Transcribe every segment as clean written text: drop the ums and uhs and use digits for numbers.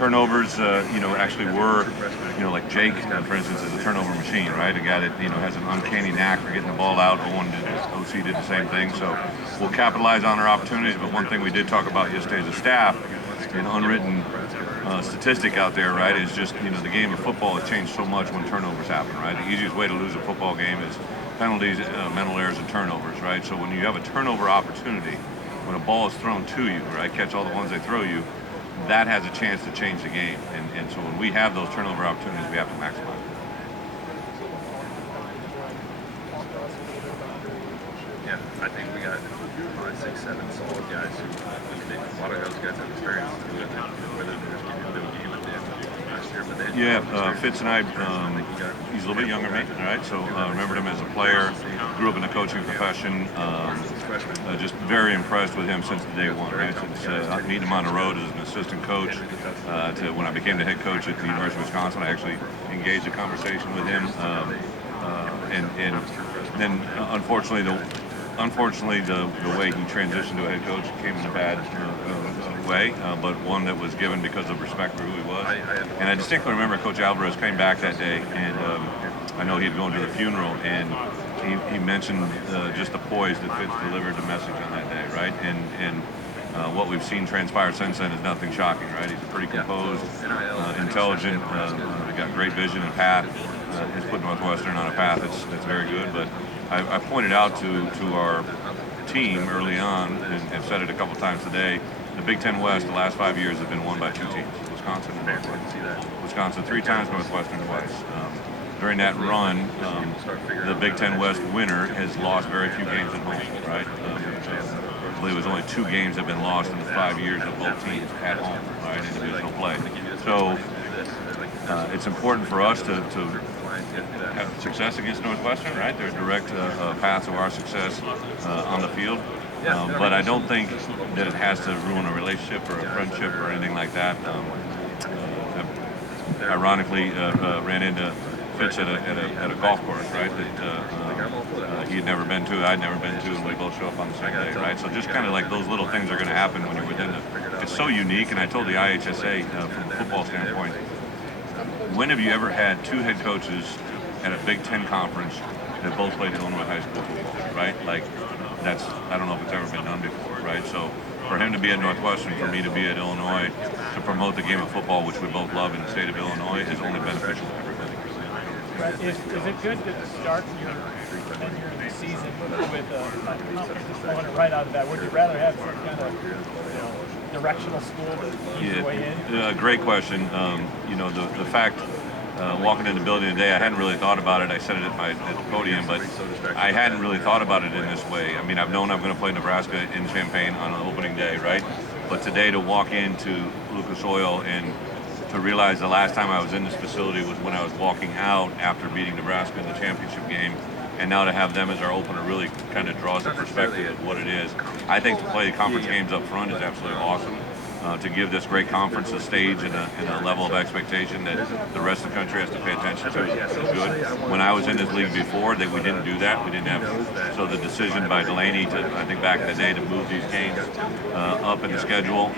turnovers, actually were, like Jake, for instance, is a turnover machine, right? A guy that, has an uncanny knack for getting the ball out. OC did the same thing. So we'll capitalize on our opportunities. But one thing we did talk about yesterday as a staff, an unwritten statistic out there, right, is just, the game of football has changed so much when turnovers happen, right? The easiest way to lose a football game is penalties, mental errors, and turnovers, right? So when you have a turnover opportunity, when a ball is thrown to you, right, catch all the ones they throw you, that has a chance to change the game. And so when we have those turnover opportunities, we have to maximize it. Yeah, I think we got 5, 6, 7 solid guys who a lot of those guys have experience with it, whether they're just getting into a game at the end last year. But Fitz and I, he's a little bit younger than me, all right? So remembered him as a player, grew up in the coaching profession, just very impressed with him since day one, right? Since meeting him on the road as an assistant coach to when I became the head coach at the University of Wisconsin, I actually engaged a conversation with him. And then unfortunately, the way he transitioned to a head coach came in a bad way, but one that was given because of respect for who he was. And I distinctly remember Coach Alvarez came back that day, and I know he had gone to the funeral, and he mentioned just the poise that Fitz delivered the message on that day, right? And what we've seen transpire since then is nothing shocking, right? He's pretty composed, intelligent, got great vision and path. Has put Northwestern on a path that's very good, but I pointed out to our team early on, and have said it a couple times today, the Big Ten West the last 5 years have been won by 2 teams, Wisconsin and Northwestern. Wisconsin 3 times, Northwestern twice. During that run, the Big Ten West winner has lost very few games at home, right? I believe it was only 2 games that have been lost in the 5 years of both teams at home, right, in divisional play. So it's important for us to have success against Northwestern, right? There's direct path to our success on the field. But I don't think that it has to ruin a relationship or a friendship or anything like that. Ironically, ran into Fitz at a golf course, right? That he had never been to, I'd never been to, and we both show up on the same day, right? So just kind of like those little things are going to happen when you're within it. It's so unique, and I told the IHSA from a football standpoint, when have you ever had 2 head coaches at a Big Ten conference that both played Illinois high school football, right? Like, I don't know if it's ever been done before, right? So for him to be at Northwestern, for me to be at Illinois, to promote the game of football, which we both love in the state of Illinois, is only beneficial to everybody. Right. Is it good to start your tenure in the season with a conference opponent right out of that? Would you rather have some kind of directional school to ease your way in? Great question. The fact walking in the building today, I hadn't really thought about it. I said it at the podium, but I hadn't really thought about it in this way. I mean, I've known I'm going to play Nebraska in Champaign on opening day, right? But today to walk into Lucas Oil and to realize the last time I was in this facility was when I was walking out after beating Nebraska in the championship game, and now to have them as our opener really kind of draws a perspective of what it is. I think to play the conference games up front is absolutely awesome. To give this great conference a stage and a level of expectation that the rest of the country has to pay attention to is good. When I was in this league before, we didn't do that. We didn't have, so the decision by Delaney to, I think back in the day, to move these games up in the schedule,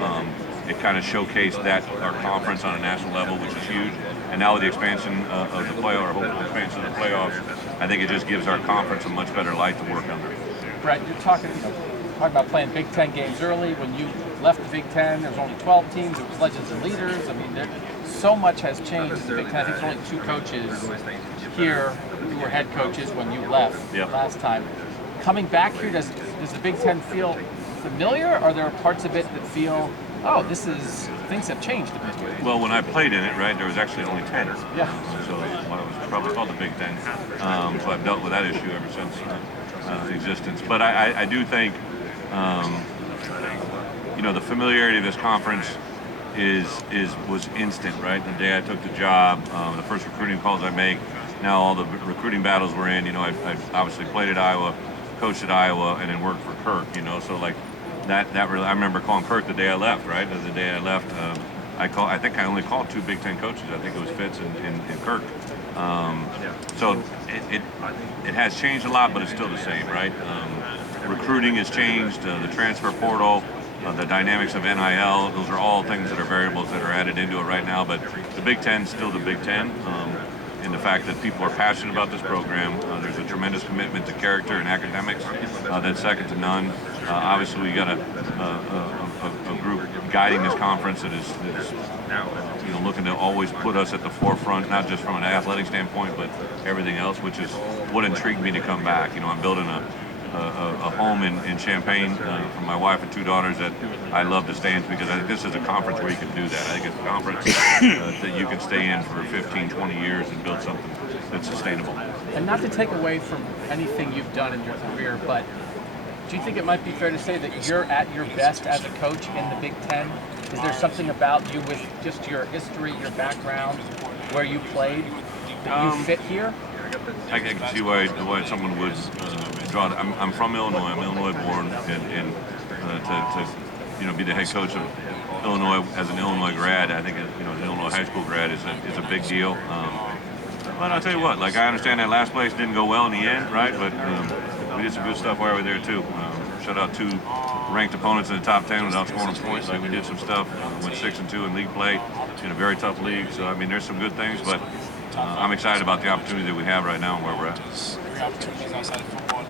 it kind of showcased that our conference on a national level, which is huge. And now with the expansion of the playoff, or hopeful expansion of the playoffs, I think it just gives our conference a much better light to work under. Brett, you're talking about playing Big Ten games early. When you left the Big Ten, there was only 12 teams. It was legends and leaders. I mean, so much has changed in the Big Ten. I think there's only 2 coaches here who were head coaches when you left last time. Coming back here, does the Big Ten feel familiar? Are there parts of it that feel, oh, things have changed a bit here? Well, when I played in it, right, there was actually only 10. Yeah. So it was probably called the Big Ten. So I've dealt with that issue ever since existence. But I do think, the familiarity of this conference was instant, right? The day I took the job, the first recruiting calls I make, now all the recruiting battles we're in, I've obviously played at Iowa, coached at Iowa, and then worked for Kirk, so like that really, I remember calling Kirk the day I left, right? The day I left, I think I only called 2 Big Ten coaches. I think it was Fitz and Kirk. So it has changed a lot, but it's still the same, right? Recruiting has changed, the transfer portal, the dynamics of NIL. Those are all things that are variables that are added into it right now. But the Big Ten is still the Big Ten. In the fact that people are passionate about this program. There's a tremendous commitment to character and academics that's second to none. Obviously, we got a group guiding this conference that is looking to always put us at the forefront, not just from an athletic standpoint, but everything else, which is what intrigued me to come back. I'm building a home in Champaign for my wife and 2 daughters that I love to stay in because I think this is a conference where you can do that. I think it's a conference that you can stay in for 15, 20 years and build something that's sustainable. And not to take away from anything you've done in your career, but do you think it might be fair to say that you're at your best as a coach in the Big Ten? Is there something about you with just your history, your background, where you played, that you fit here? I can see why someone would draw. I'm from Illinois. I'm Illinois born, and to be the head coach of Illinois as an Illinois grad, I think an Illinois high school grad is a big deal. But I'll tell you what, I understand that last place didn't go well in the end, right? But we did some good stuff while we were there too. Shut out 2 ranked opponents in the top 10 without scoring points. We did some stuff. Went 6-2 in league play in a very tough league. So there's some good things, but I'm excited about the opportunity that we have right now and where we're at.